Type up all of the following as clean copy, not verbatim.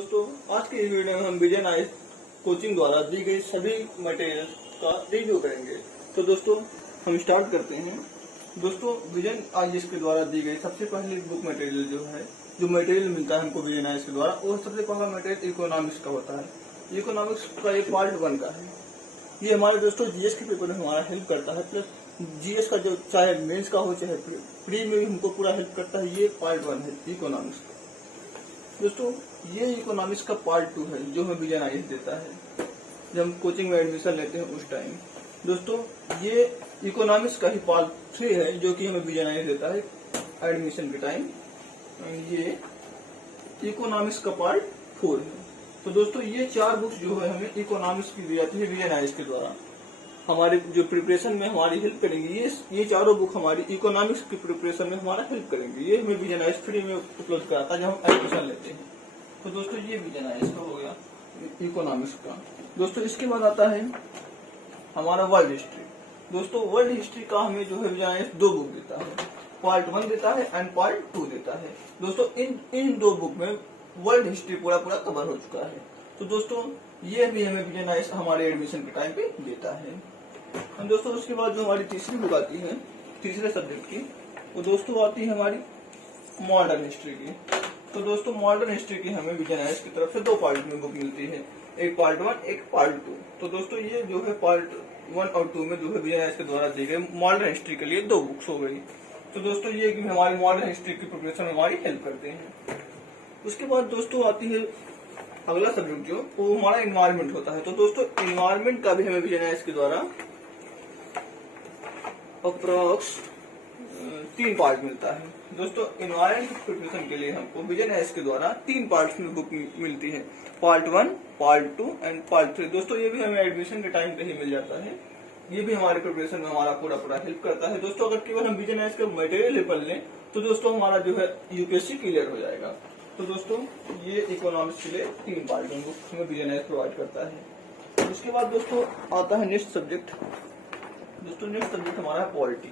दोस्तों, आज की इस वीडियो में हम विजय नाइस कोचिंग द्वारा दी गई सभी मटेरियल का रिव्यू करेंगे। तो दोस्तों हम स्टार्ट करते हैं। दोस्तों, विजय आईएएस के द्वारा दी गई सबसे पहली बुक मटेरियल जो मटेरियल मिलता है हमको विजय नाइस के द्वारा, वो सबसे पहला मटेरियल इकोनॉमिक्स का होता है। इकोनॉमिक्स का ये पार्ट 1 का है। ये हमारे दोस्तों जीएस के पेपर में हमारा हेल्प करता है, प्लस जीएस का जो चाहे मेंस का हो चाहे प्री में भी हमको पूरा हेल्प करता है। ये पार्ट 1 है इकोनॉमिक्स का। दोस्तों, ये इकोनॉमिक्स का पार्ट 2 है जो हमें विजय आईएएस देता है जब हम कोचिंग में एडमिशन लेते हैं उस टाइम। दोस्तों, ये इकोनॉमिक्स का ही पार्ट 3 है जो कि हमें विजय आईएएस देता है एडमिशन के टाइम। ये इकोनॉमिक्स का पार्ट 4 है। तो दोस्तों, ये 4 बुक्स जो है हमें इकोनॉमिक्स की दी जाती है विजय आईएएस के द्वारा। हमारे जो प्रिपरेशन में हमारी हेल्प करेंगी, ये चारों बुक हमारी इकोनॉमिक्स की प्रिपरेशन में हमारा हेल्प करेंगे। ये हमें विजय आईएएस फ्री में उपलब्ध कराता है जब हम एडमिशन लेते हैं। तो दोस्तों, ये विजय आईएएस का हो गया इकोनॉमिक्स का। दोस्तों, इसके बाद आता है हमारा वर्ल्ड हिस्ट्री। दोस्तों, वर्ल्ड हिस्ट्री का हमें जो है विजय आईएएस 2 बुक देता है, पार्ट 1 देता है एंड पार्ट 2 देता है। दोस्तों, इन 2 बुक में वर्ल्ड हिस्ट्री पूरा कवर हो चुका है। तो दोस्तों, ये भी हमें विजय आईएएस हमारे एडमिशन के टाइम पे देता है। दोस्तों, उसके बाद जो हमारी तीसरी बुक आती है तीसरे सब्जेक्ट की, वो दोस्तों आती है हमारी मॉडर्न हिस्ट्री की। तो दोस्तों, मॉडर्न हिस्ट्री की हमें विजय आईएएस की तरफ से 2 पार्ट में बुक मिलती है, एक पार्ट 1 एक पार्ट 2। तो दोस्तों, ये जो है पार्ट 1 और 2 में जो है विजय आईएएस के द्वारा दी गई मॉडर्न हिस्ट्री के लिए 2 बुक्स हो गई। तो दोस्तों, ये कि हमारी मॉडर्न हिस्ट्री की प्रिपरेशन में हमारी हेल्प करते हैं। उसके बाद दोस्तों आती है अगला सब्जेक्ट जो वो हमारा एनवायरमेंट होता है। तो दोस्तों, एनवायरमेंट का भी हमें विजय आईएएस के द्वारा अप्रॉक्स 3 पार्ट मिलता है। दोस्तों, एनवायरमेंट प्रिपरेशन के लिए हमको विजय आईएएस के द्वारा 3 पार्ट्स में बुक मिलती है, पार्ट 1 पार्ट 2 एंड पार्ट 3। दोस्तों, ये भी हमें एडमिशन के टाइम पे ही मिल जाता है। ये भी हमारे प्रिपरेशन में हमारा पूरा हेल्प करता है। दोस्तों, अगर केवल हम विजय आईएएस का मटेरियल पढ़ लें तो दोस्तों हमारा जो है यूपीएससी क्लियर हो जाएगा। तो दोस्तों, ये इकोनॉमिक्स के लिए 3 पार्ट में बुक हमें विजय आईएएस प्रोवाइड करता है। उसके बाद दोस्तों आता है नेक्स्ट सब्जेक्ट। दोस्तों, नेक्स्ट सब्जेक्ट हमारा है पॉलिटी।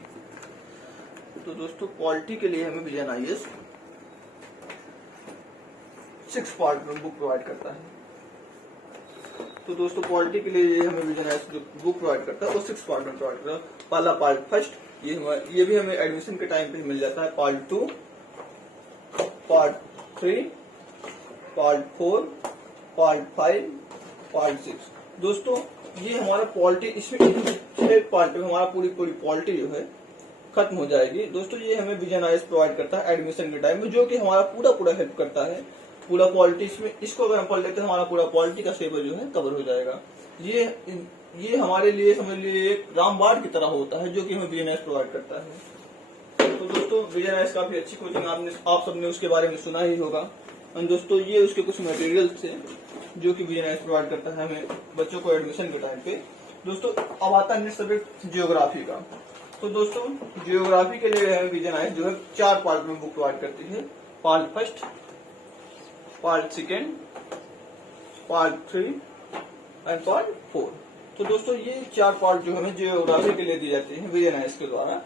तो दोस्तों, पॉलिटी के लिए हमें विजय आईएएस 6 पार्ट में बुक प्रोवाइड करता है। तो दोस्तों, पॉलिटी के लिए हमें विजय आईएएस जो बुक प्रोवाइड करता है वो 6 पार्ट में प्रोवाइड करता है। पहला पार्ट फर्स्ट, ये भी हमें एडमिशन के टाइम पे मिल जाता है, part 2 part 3 part 4 part 5 part 6। दोस्तों, ये हमारा पॉलिटी, इसमें 6 पार्ट में हमारा पूरी पॉलिटी जो है खत्म हो जाएगी। दोस्तों, ये हमें विजय आईएएस प्रोवाइड करता है एडमिशन के टाइम में, जो कि हमारा पूरा हेल्प करता है पूरा पॉलिटी। इसमें इसको अगर हम पढ़ लेते हैं हमारा पूरा पॉलिटी का सिलेबस जो है कवर हो जाएगा। ये हमारे लिए समझ लीजिए एक रामबाण की तरह होता है जो कि हमें विजय आईएएस प्रोवाइड करता है। तो दोस्तों, विजय आईएएस काफी अच्छी कोचिंग, आप सबने उसके बारे में सुना ही होगा। दोस्तों, ये उसके कुछ मटेरियल्स थे जो कि विजय आईएएस प्रोवाइड करता है हमें बच्चों को एडमिशन के टाइम पे। दोस्तों, अब आता है नेक्स्ट सब्जेक्ट जियोग्राफी का। तो दोस्तों, जियोग्राफी के लिए विजय आईएएस जो है 4 पार्ट में बुक प्रोवाइड करती है, part first part 2 part 3 and part 4। तो दोस्तों, ये 4 पार्ट जो हमें जियोग्राफी के लिए दी जाती है विजय आईएएस के द्वारा,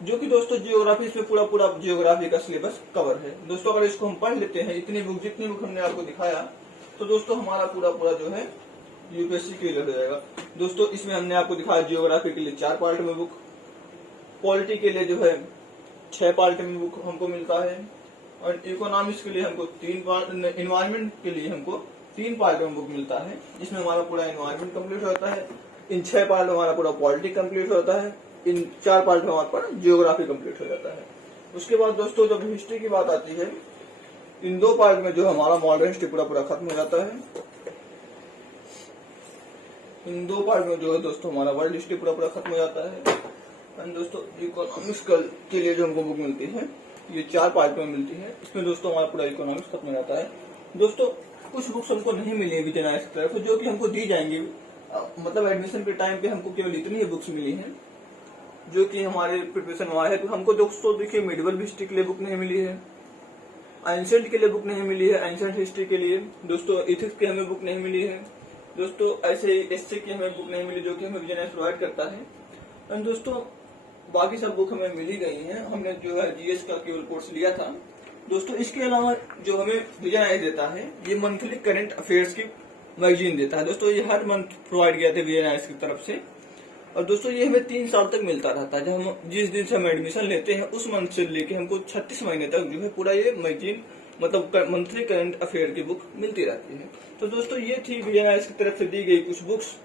जो कि दोस्तों जियोग्राफी इसमें पूरा जियोग्राफी का सिलेबस कवर है। दोस्तों, अगर इसको हम पढ़ लेते हैं जितनी बुक हमने आपको दिखाया, तो दोस्तों हमारा पूरा जो है यूपीएससी क्लियर हो जाएगा। दोस्तों, इसमें हमने आपको दिखाया जियोग्राफी के लिए 4 पार्ट में बुक, पॉलिटी के लिए जो है 6 पार्ट में बुक हमको मिलता है, और इकोनॉमिक्स के लिए हमको 3 पार्ट, एनवायरमेंट के लिए हमको 3 पार्ट में बुक मिलता है। इसमें हमारा पूरा एनवायरमेंट कम्प्लीट होता है, इन 6 पार्ट में हमारा पूरा पॉलिटी कम्प्लीट होता है, इन 4 पार्ट में हमारा पूरा जियोग्राफी कम्प्लीट हो जाता है। उसके बाद दोस्तों, जब हिस्ट्री की बात आती है, इन 2 पार्ट में जो हमारा मॉडर्न हिस्ट्री पूरा खत्म हो जाता है। इन 2 पार्ट में जो है दोस्तों हमारा वर्ल्ड हिस्ट्री पूरा खत्म हो जाता है। एंड दोस्तों, इकोनॉमिक्स के लिए जो हमको बुक मिलती है ये 4 पार्ट में मिलती है। इसमें दोस्तों हमारा पूरा इकोनॉमिक्स खत्म हो जाता है। दोस्तों, कुछ बुक्स हमको नहीं मिली है विजय आईएएस की तरफ, जो कि हमको दी जाएंगी। मतलब एडमिशन के टाइम पे हमको केवल इतनी ही बुक्स मिली हैं जो कि हमारे प्रिपरेशन में आया है। तो हमको दोस्तों देखिए, मेडिवल हिस्ट्री के लिए बुक नहीं मिली है, एंशिएंट के लिए बुक नहीं मिली है, एंशिएंट हिस्ट्री के लिए दोस्तों, इथिक्स की हमें बुक नहीं मिली है दोस्तों, ऐसे एसए की हमें बुक नहीं मिली जो कि हमें विजय आईएएस प्रोवाइड करता है। एंड दोस्तों, बाकी सब बुक हमें मिली गई हैं। हमने जो है जीएस का केवल कोर्स लिया था दोस्तों इसके अलावा जो हमें विजन आइज देता है, ये मंथली करंट अफेयर्स की मैगजीन देता है। दोस्तों ये हर मंथ प्रोवाइड किया था विजन आइज की तरफ से। और दोस्तों ये हमें 3 साल तक मिलता रहता है। जब हम जिस दिन से हम एडमिशन लेते हैं उस मंथ से लेके हमको 36 महीने तक जो है पूरा ये मैगजीन मतलब मंथली करंट अफेयर की बुक मिलती रहती है। तो दोस्तों ये थी विजन आइज की तरफ से दी गई कुछ बुक्स,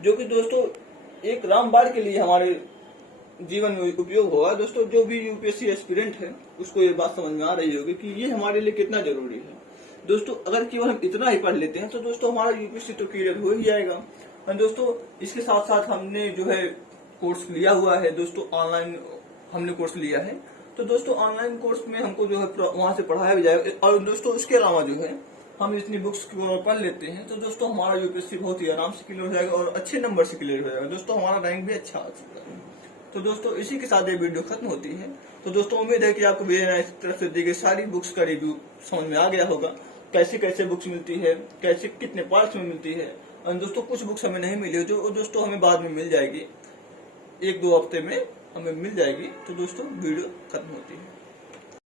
जो कि दोस्तों एक रामबाण के लिए हमारे जीवन में उपयोग होगा। दोस्तों जो भी यूपीएससी एस्पिरेंट है उसको ये बात समझ में आ रही होगी कि ये हमारे लिए कितना जरूरी है। दोस्तों अगर केवल हम इतना ही पढ़ लेते हैं तो दोस्तों हमारा यूपीएससी तो क्लियर हो ही जाएगा। और दोस्तों इसके साथ साथ हमने जो है कोर्स लिया हुआ है, दोस्तों ऑनलाइन हमने कोर्स लिया है। तो दोस्तों ऑनलाइन कोर्स में हमको जो है वहां से पढ़ाया भी जाएगा। और दोस्तों उसके अलावा जो है हम इतनी बुक्स को पढ़ लेते हैं तो दोस्तों हमारा यूपीएससी बहुत ही आराम से क्लियर हो जाएगा और अच्छे नंबर से क्लियर हो जाएगा। दोस्तों हमारा रैंक भी अच्छा आ सकता है। तो दोस्तों इसी के साथ ये वीडियो खत्म होती है। तो दोस्तों उम्मीद है कि आपको विजन की तरफ से दी गई सारी बुक्स का रिव्यू समझ में आ गया होगा, कैसे कैसे बुक्स मिलती है, कैसे कितने पार्ट्स में मिलती है। और दोस्तों कुछ बुक्स हमें नहीं मिली जो दोस्तों हमें बाद में मिल जाएगी, 1-2 हफ्ते में हमें मिल जाएगी। तो दोस्तों वीडियो खत्म होती है।